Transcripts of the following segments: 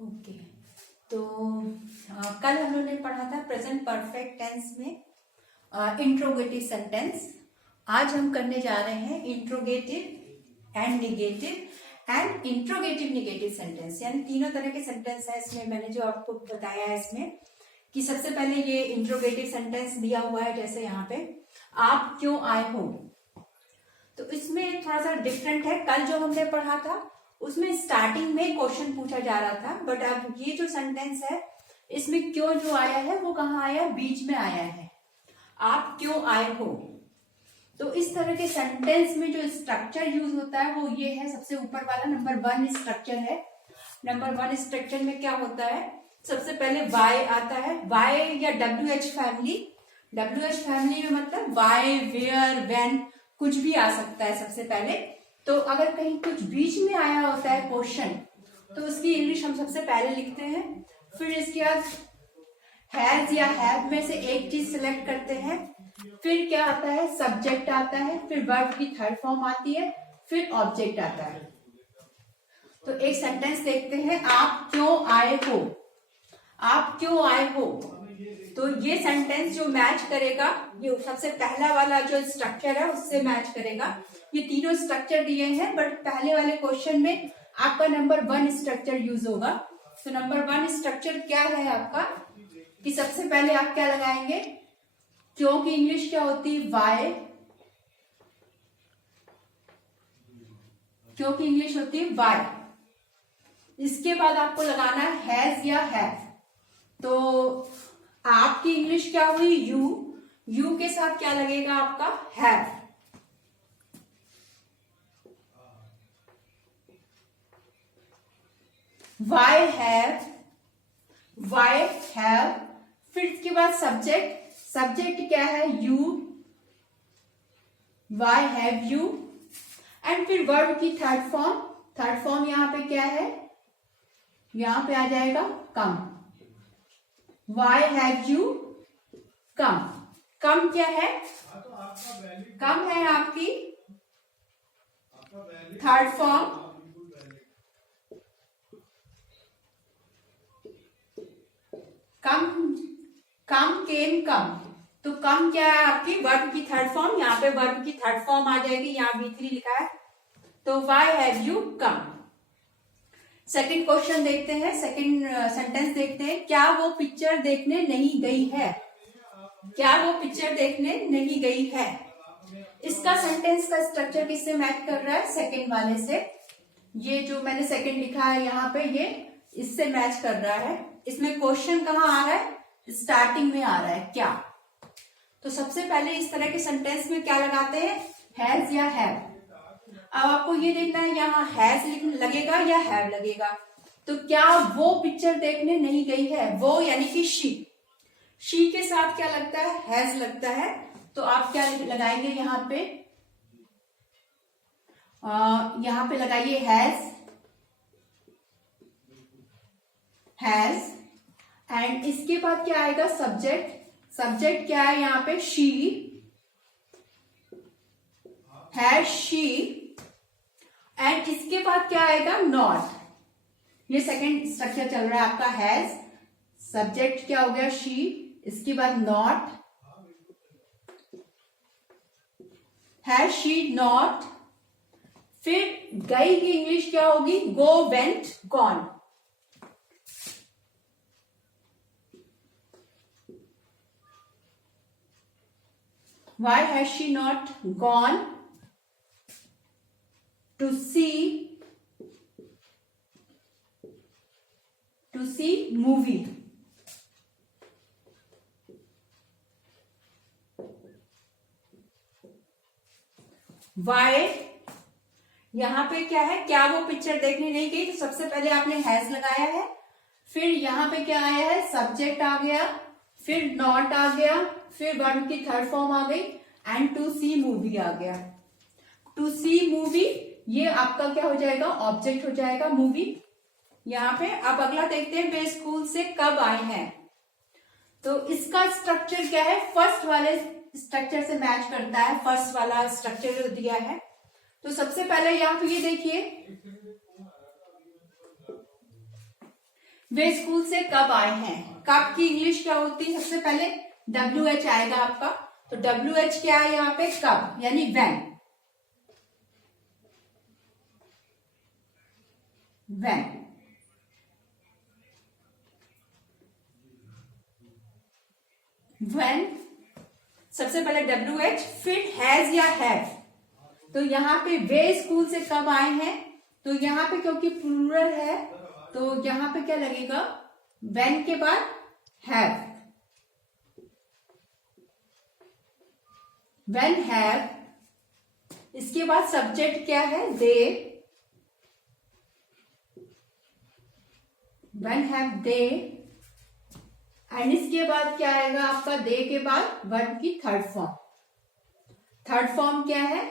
Okay. तो कल हम लोगों ने पढ़ा था प्रेजेंट परफेक्ट टेंस में इंट्रोगेटिव सेंटेंस। आज हम करने जा रहे हैं interrogative and negative and interrogative negative sentence, यानी तीनों तरह के सेंटेंस है इसमें। मैंने जो आपको बताया है इसमें कि सबसे पहले ये इंट्रोगेटिव सेंटेंस दिया हुआ है, जैसे यहाँ पे आप क्यों आए हो। तो इसमें थोड़ा सा डिफरेंट है। कल जो हमने पढ़ा था उसमें स्टार्टिंग में क्वेश्चन पूछा जा रहा था, बट अब ये जो सेंटेंस है इसमें क्यों जो आया है वो कहाँ आया, बीच में आया है। आप क्यों आए हो। तो इस तरह के सेंटेंस में जो स्ट्रक्चर यूज होता है वो ये है, सबसे ऊपर वाला नंबर 1 स्ट्रक्चर है। नंबर 1 स्ट्रक्चर में क्या होता है, सबसे पहले वाई आता है। वाई या WH फैमिली। WH फैमिली में मतलब वाई, वेयर, व्हेन कुछ भी आ सकता है सबसे पहले। तो अगर कहीं कुछ बीच में आया होता है क्वेश्चन तो उसकी इंग्लिश हम सबसे पहले लिखते हैं। फिर इसके बाद हैज या हैव में से एक चीज सिलेक्ट करते हैं। फिर क्या आता है, सब्जेक्ट आता है, फिर वर्ब की थर्ड फॉर्म आती है, फिर ऑब्जेक्ट आता है। तो एक सेंटेंस देखते हैं, आप क्यों आए हो। आप क्यों आए हो, तो ये सेंटेंस जो मैच करेगा, ये सबसे पहला वाला जो स्ट्रक्चर है उससे मैच करेगा। ये तीनों स्ट्रक्चर दिए हैं, बट पहले वाले क्वेश्चन में आपका नंबर 1 स्ट्रक्चर यूज होगा। तो नंबर 1 स्ट्रक्चर क्या है आपका, कि सबसे पहले आप क्या लगाएंगे, क्यों की इंग्लिश क्या होती है, वाई। क्यों की इंग्लिश होती है वाई। इसके बाद आपको लगाना है हैज या हैव। तो आपकी इंग्लिश क्या हुई, यू। यू के साथ क्या लगेगा आपका, have. Why have, why have. फिर इसके बाद सब्जेक्ट। सब्जेक्ट क्या है, you, why have you. And फिर वर्ब की थर्ड फॉर्म। थर्ड फॉर्म यहां पे क्या है, यहां पे आ जाएगा come. Why have you come. Come क्या है, कम है आपकी थर्ड फॉर्म। कम, कम केम कम। तो कम क्या है आपकी वर्ब की थर्ड फॉर्म। यहाँ पे वर्ब की थर्ड फॉर्म आ जाएगी, यहाँ V3 लिखा है। तो Y have you come. Second question देखते हैं, सेकंड सेंटेंस देखते हैं, क्या वो पिक्चर देखने नहीं गई है। क्या वो पिक्चर देखने नहीं गई है। इसका सेंटेंस का स्ट्रक्चर किससे मैच कर रहा है, सेकंड वाले से। ये जो मैंने सेकंड लिखा है यहाँ पे, ये इससे मैच कर रहा है। इसमें क्वेश्चन कहाँ आ रहा है, स्टार्टिंग में आ रहा है क्या। तो सबसे पहले इस तरह के सेंटेंस में क्या लगाते हैं, हैज या हैव। अब आपको ये देखना है यहाँ हैज लगेगा या हैव लगेगा। तो क्या वो पिक्चर देखने नहीं गई है, वो यानी कि शी। शी के साथ क्या लगता है, हैज लगता है। तो आप क्या लगाएंगे यहाँ पे, यहाँ पे लगाइए हैज, हैज। एंड इसके बाद क्या आएगा, सब्जेक्ट। सब्जेक्ट क्या है यहाँ पे, शी, हैज शी। एंड इसके बाद क्या आएगा, नॉट। ये सेकंड स्ट्रक्चर चल रहा है आपका, हैज, सब्जेक्ट क्या हो गया, शी, इसके बाद नॉट, हैज शी नॉट। फिर गई की इंग्लिश क्या होगी, go, went, gone. Why has she not gone to see movie? Why यहां पे क्या है, क्या वो पिक्चर देखने नहीं गई। तो सबसे पहले आपने हैज लगाया है, फिर यहां पे क्या आया है, सब्जेक्ट आ गया, फिर नॉट आ गया, फिर वर्ब की थर्ड फॉर्म आ गई, एंड टू सी मूवी आ गया। टू सी मूवी ये आपका क्या हो जाएगा, ऑब्जेक्ट हो जाएगा, मूवी यहाँ पे। अब अगला देखते हैं, वे स्कूल से कब आए हैं। तो इसका स्ट्रक्चर क्या है, फर्स्ट वाले स्ट्रक्चर से मैच करता है, फर्स्ट वाला स्ट्रक्चर जो दिया है। तो सबसे पहले यहाँ पे ये देखिए, वे स्कूल से कब आए हैं, कब की इंग्लिश क्या होती है, सबसे पहले WH आएगा आपका। तो WH क्या है यहाँ पे, कब यानी when। when सबसे पहले WH, फिर हैज या हैव। तो यहाँ पे वे स्कूल से कब आए हैं, तो यहाँ पे क्योंकि प्लूरल है तो यहाँ पे क्या लगेगा, when के बाद have। when have, इसके बाद सब्जेक्ट क्या है, they। when have they, and इसके बाद क्या आएगा आपका, दे के बाद वर्ब की थर्ड फॉर्म। थर्ड फॉर्म क्या है,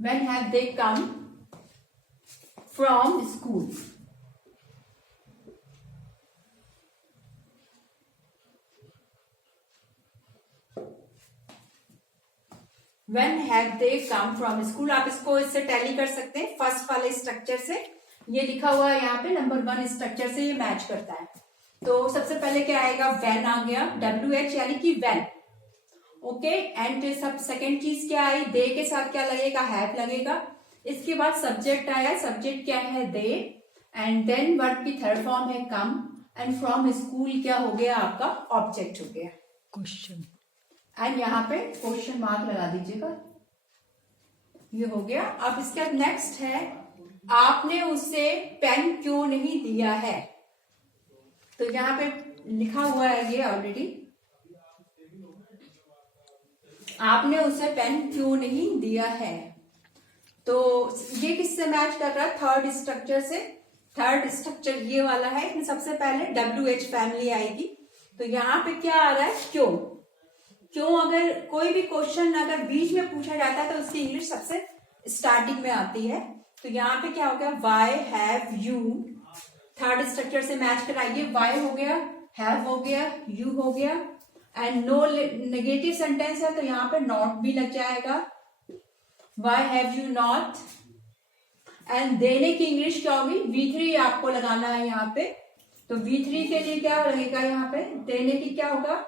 when have they come from school। when have they come from school, आप इसको इससे टैली कर सकते हैं फर्स्ट वाले स्ट्रक्चर से। ये लिखा हुआ है यहाँ पे नंबर 1 स्ट्रक्चर से ये मैच करता है। तो सबसे पहले क्या आएगा, when आ गया, WH यानी कि when। ओके, एंड सब सेकेंड चीज क्या आई, दे के साथ क्या लगेगा, हैव लगेगा। इसके बाद सब्जेक्ट आया, सब्जेक्ट क्या है, दे, एंड देन वर्ब की थर्ड फॉर्म है कम, एंड फ्रॉम स्कूल क्या हो गया आपका, ऑब्जेक्ट हो गया, क्वेश्चन। एंड यहाँ पे क्वेश्चन मार्क लगा दीजिएगा, ये हो गया। अब इसके बाद नेक्स्ट है, आपने उसे पेन क्यों नहीं दिया है। तो यहाँ पे लिखा हुआ है ये ऑलरेडी, आपने उसे पेन क्यों नहीं दिया है। तो ये किससे मैच कर रहा है, थर्ड स्ट्रक्चर से। थर्ड स्ट्रक्चर ये वाला है, इसमें सबसे पहले WH फैमिली आएगी। तो यहाँ पे क्या आ रहा है, क्यों। क्यों अगर कोई भी क्वेश्चन अगर बीच में पूछा जाता है तो उसकी इंग्लिश सबसे स्टार्टिंग में आती है। तो यहाँ पे क्या हो गया, Y have you, third structure से मैच कराइए। वाई हो गया, हैव हो गया, यू हो गया, एंड नो नेगेटिव सेंटेंस है तो यहाँ पे नॉट भी लग जाएगा, Y have you not. And देने की इंग्लिश क्या होगी, V3 आपको लगाना है यहाँ पे। तो V3 के लिए क्या लगेगा यहाँ पे, देने की क्या होगा,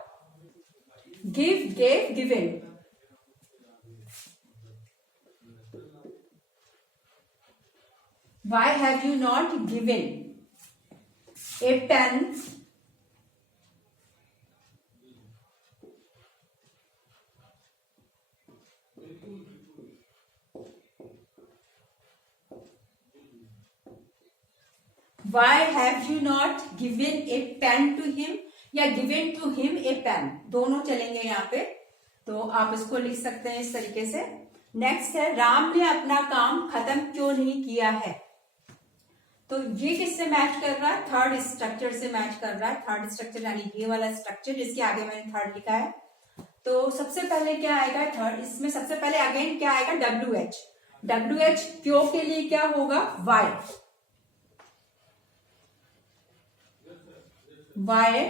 give, gave, given. Why have you not given a pen Why have you not given a pen to him या given to him a pen, दोनों चलेंगे यहाँ पे। तो आप इसको लिख सकते हैं इस तरीके से। नेक्स्ट है, राम ने अपना काम खत्म क्यों नहीं किया है। तो ये किससे मैच कर रहा है, थर्ड स्ट्रक्चर से मैच कर रहा है। थर्ड स्ट्रक्चर यानी ये वाला स्ट्रक्चर जिसके आगे मैंने थर्ड लिखा है। तो सबसे पहले क्या आएगा थर्ड, इसमें सबसे पहले अगेन क्या आएगा, WH। WH क्यों के लिए क्या होगा, वाई। वाई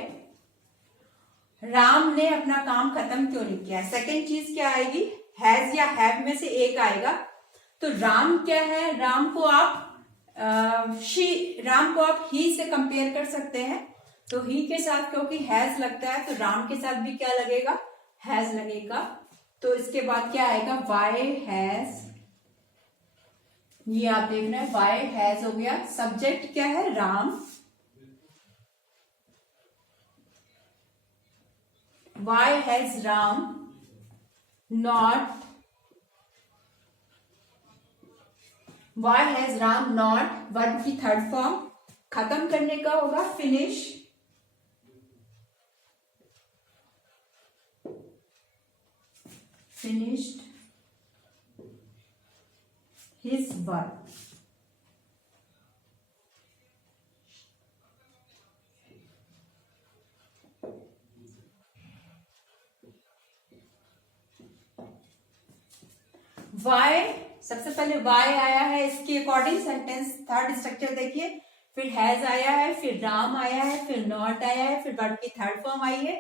राम ने अपना काम खत्म क्यों नहीं किया। सेकेंड चीज क्या आएगी, हैज या हैव में से एक आएगा। तो राम क्या है, राम को आप राम को आप ही से कंपेयर कर सकते हैं। तो ही के साथ क्योंकि हैज लगता है तो राम के साथ भी क्या लगेगा, हैज लगेगा। तो इसके बाद क्या आएगा, वाई हैज, ये आप देख रहे हैं वाई हैज हो गया। सब्जेक्ट क्या है, Ram. Why has Ram not verb की थर्ड फॉर्म, खत्म करने का होगा finish, finished his work। Why, सबसे पहले वाई आया है, इसके अकॉर्डिंग सेंटेंस थर्ड स्ट्रक्चर देखिए। फिर हैज आया है, फिर राम आया है, फिर नॉट आया है, फिर वर्ब की थर्ड फॉर्म आई है,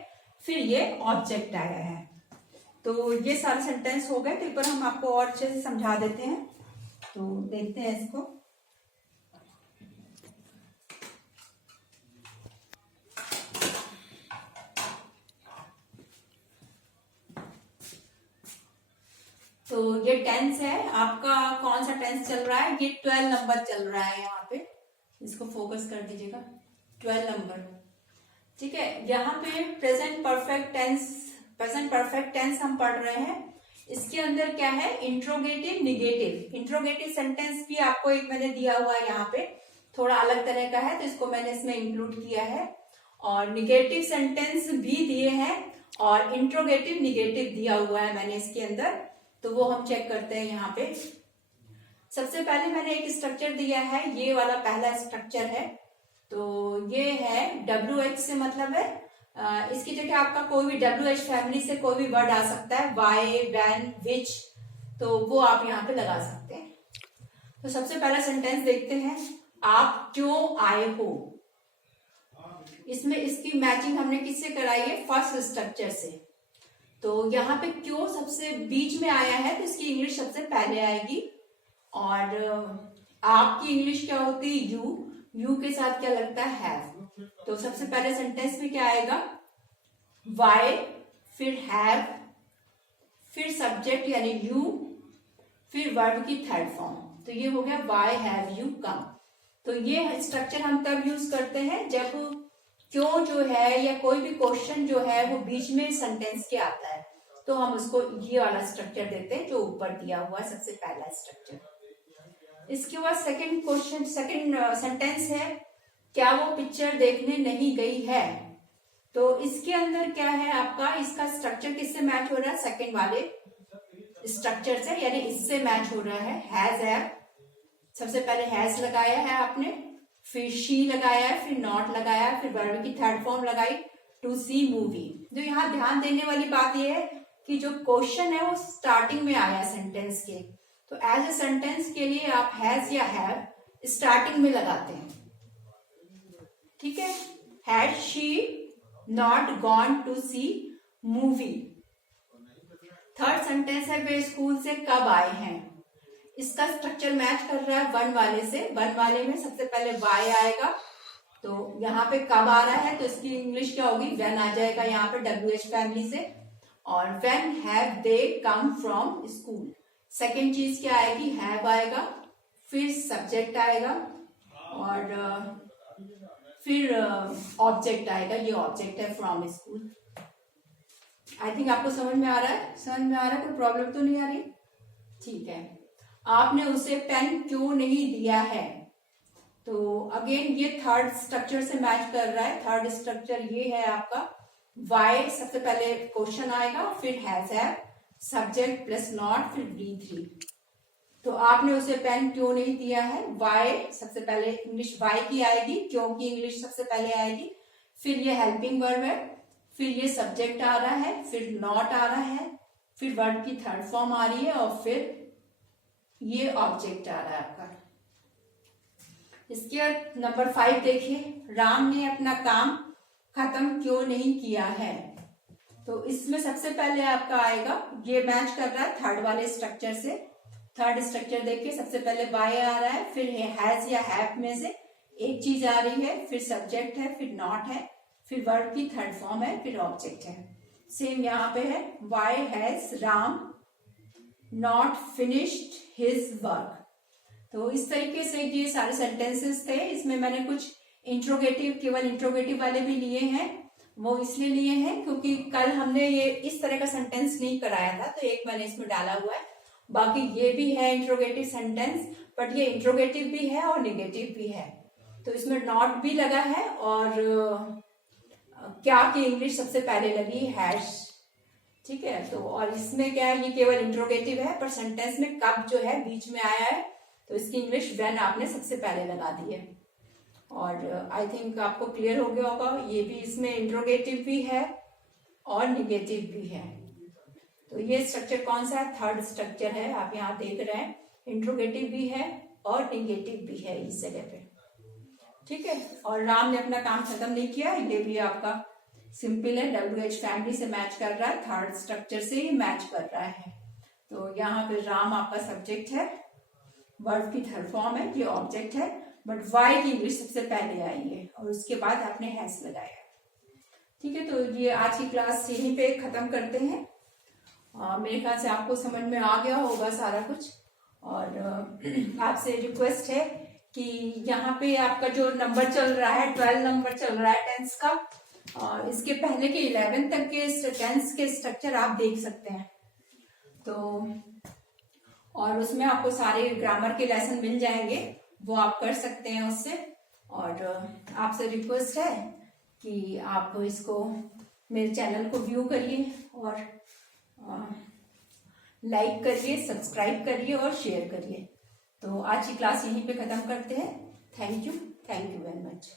फिर ये ऑब्जेक्ट आया है। तो ये सारे सेंटेंस हो गए। तो एक बार हम आपको और अच्छे से समझा देते हैं। तो देखते हैं इसको। तो ये टेंस है आपका, कौन सा टेंस चल रहा है, ये 12 नंबर चल रहा है यहाँ पे, इसको फोकस कर दीजिएगा, 12 नंबर। ठीक है, यहाँ पे प्रेजेंट परफेक्ट टेंस हम पढ़ रहे हैं। इसके अंदर क्या है, इंट्रोगेटिव निगेटिव। इंट्रोगेटिव सेंटेंस भी आपको एक मैंने दिया हुआ है यहाँ पे, थोड़ा अलग तरह का है तो इसको मैंने इसमें इंक्लूड किया है, और निगेटिव सेंटेंस भी दिए हैं और इंट्रोगेटिव निगेटिव दिया हुआ है मैंने इसके अंदर, तो वो हम चेक करते हैं यहाँ पे। सबसे पहले मैंने एक स्ट्रक्चर दिया है, ये वाला पहला स्ट्रक्चर है, तो ये है WH से मतलब है, इसकी जगह आपका कोई भी WH फैमिली से कोई भी वर्ड आ सकता है, वाई, वैन, विच, तो वो आप यहाँ पे लगा सकते हैं। तो सबसे पहला सेंटेंस देखते हैं, आप क्यों आए हो। इसमें इसकी मैचिंग हमने किससे कराई है, फर्स्ट स्ट्रक्चर से। तो यहाँ पे क्यों सबसे बीच में आया है तो इसकी इंग्लिश सबसे पहले आएगी, और आपकी इंग्लिश क्या होती है, यू के साथ क्या लगता है, हैव। तो सबसे पहले सेंटेंस में क्या आएगा, वाई, फिर हैव, फिर सब्जेक्ट यानी यू, फिर वर्ब की थर्ड फॉर्म, तो ये हो गया वाई हैव यू कम। तो ये स्ट्रक्चर हम तब यूज करते हैं जब क्यों जो है या कोई भी क्वेश्चन जो है वो बीच में सेंटेंस के आता है, तो हम उसको ये वाला स्ट्रक्चर देते हैं जो ऊपर दिया हुआ है, सबसे पहला स्ट्रक्चर। इसके बाद सेकंड सेंटेंस है, क्या वो पिक्चर देखने नहीं गई है। तो इसके अंदर क्या है आपका, इसका स्ट्रक्चर किससे मैच हो रहा है, सेकंड वाले स्ट्रक्चर से, यानी इससे मैच हो रहा है, हैज हैव। सबसे पहले हैज लगाया है आपने, फिर शी लगाया है, फिर नॉट लगाया है, फिर वर्ब की थर्ड फॉर्म लगाई, टू सी मूवी। तो यहाँ ध्यान देने वाली बात यह है कि जो क्वेश्चन है वो स्टार्टिंग में आया सेंटेंस के, तो एज ए सेंटेंस के लिए आप हैज या हैव स्टार्टिंग में लगाते हैं। ठीक है, had she not gone to see movie. Third sentence है, वे स्कूल से कब आए हैं। इसका स्ट्रक्चर मैच कर रहा है वन वाले से। वन वाले में सबसे पहले वाई आएगा, तो यहाँ पे कब आ रहा है तो इसकी इंग्लिश क्या होगी, व्हेन आ जाएगा यहाँ पे WH फैमिली से, और when have they come from school. Second चीज क्या आएगी, हैव आएगा, फिर सब्जेक्ट आएगा, और फिर ऑब्जेक्ट आएगा, ये ऑब्जेक्ट है फ्रॉम स्कूल। आई थिंक आपको समझ में आ रहा है, कोई प्रॉब्लम तो नहीं आ रही। ठीक है, आपने उसे पेन क्यों नहीं दिया है। तो अगेन ये थर्ड स्ट्रक्चर से मैच कर रहा है। थर्ड स्ट्रक्चर ये है आपका, वाई सबसे पहले क्वेश्चन आएगा, फिर has have, subject plus not, फिर V3। तो आपने उसे पेन क्यों नहीं दिया है, वाई सबसे पहले इंग्लिश वाई की आएगी, क्यों की इंग्लिश सबसे पहले आएगी, फिर ये हेल्पिंग वर्ब है, फिर ये सब्जेक्ट आ रहा है, फिर नॉट आ रहा है, फिर वर्ब की थर्ड फॉर्म आ रही है, और फिर ये ऑब्जेक्ट आ रहा है आपका। इसके नंबर 5 देखिए, राम ने अपना काम खत्म क्यों नहीं किया है। तो इसमें सबसे पहले आपका आएगा, ये मैच कर रहा है थर्ड वाले स्ट्रक्चर से। थर्ड स्ट्रक्चर देखिए, सबसे पहले वाई आ रहा है, फिर हैज या हैव में से एक चीज आ रही है, फिर सब्जेक्ट है, फिर नॉट है, फिर वर्ब की थर्ड फॉर्म है, फिर ऑब्जेक्ट है। सेम यहाँ पे है, why has Ram not finished his work. तो इस तरीके से ये सारे सेंटेंसेस थे। इसमें मैंने कुछ इंट्रोगेटिव, केवल इंट्रोगेटिव वाले भी लिए हैं। वो इसलिए लिए हैं क्योंकि कल हमने ये इस तरह का सेंटेंस नहीं कराया था, तो एक मैंने इसमें डाला हुआ है। बाकी ये भी है इंट्रोगेटिव सेंटेंस, बट ये इंट्रोगेटिव भी है और निगेटिव भी है। तो इसमें नॉट भी लगा है, और क्या की इंग्लिश सबसे पहले लगी, हैश। ठीक है, तो और इसमें क्या है, ये केवल इंट्रोगेटिव है, पर सेंटेंस में कब जो है बीच में आया है, तो इसकी इंग्लिश व्हेन आपने सबसे पहले लगा दी है। और आई थिंक आपको क्लियर हो गया होगा, ये भी इसमें इंट्रोगेटिव भी है और निगेटिव भी है। तो ये स्ट्रक्चर कौन सा है, थर्ड स्ट्रक्चर है, आप यहाँ देख रहे हैं, इंट्रोगेटिव भी है और निगेटिव भी है इस जगह पे। ठीक है, और राम ने अपना काम खत्म नहीं किया, ये भी आपका सिंपल है, WH फैमिली से मैच कर रहा है, थर्ड स्ट्रक्चर से ही मैच कर रहा है। तो यहाँ पे राम आपका सब्जेक्ट है, वर्ब की थर्ड फॉर्म है, ये ऑब्जेक्ट है, बट वाई की इंग्लिश सबसे पहले आई है, और उसके बाद आपने हैज लगाया। ठीक है, तो ये आज की क्लास यहीं पे खत्म करते हैं, मेरे ख्याल से आपको समझ में आ गया होगा सारा कुछ। और आपसे रिक्वेस्ट है कि यहाँ पे आपका जो नंबर चल रहा है 12 नंबर चल रहा है टेंस का, इसके पहले के 11 तक के टेंस के स्ट्रक्चर आप देख सकते हैं। तो और उसमें आपको सारे ग्रामर के लेसन मिल जाएंगे, वो आप कर सकते हैं उससे। और आपसे रिक्वेस्ट है कि आप इसको मेरे चैनल को व्यू करिए और लाइक करिए, सब्सक्राइब करिए और शेयर करिए। तो आज की क्लास यहीं पे ख़त्म करते हैं। Thank you very much.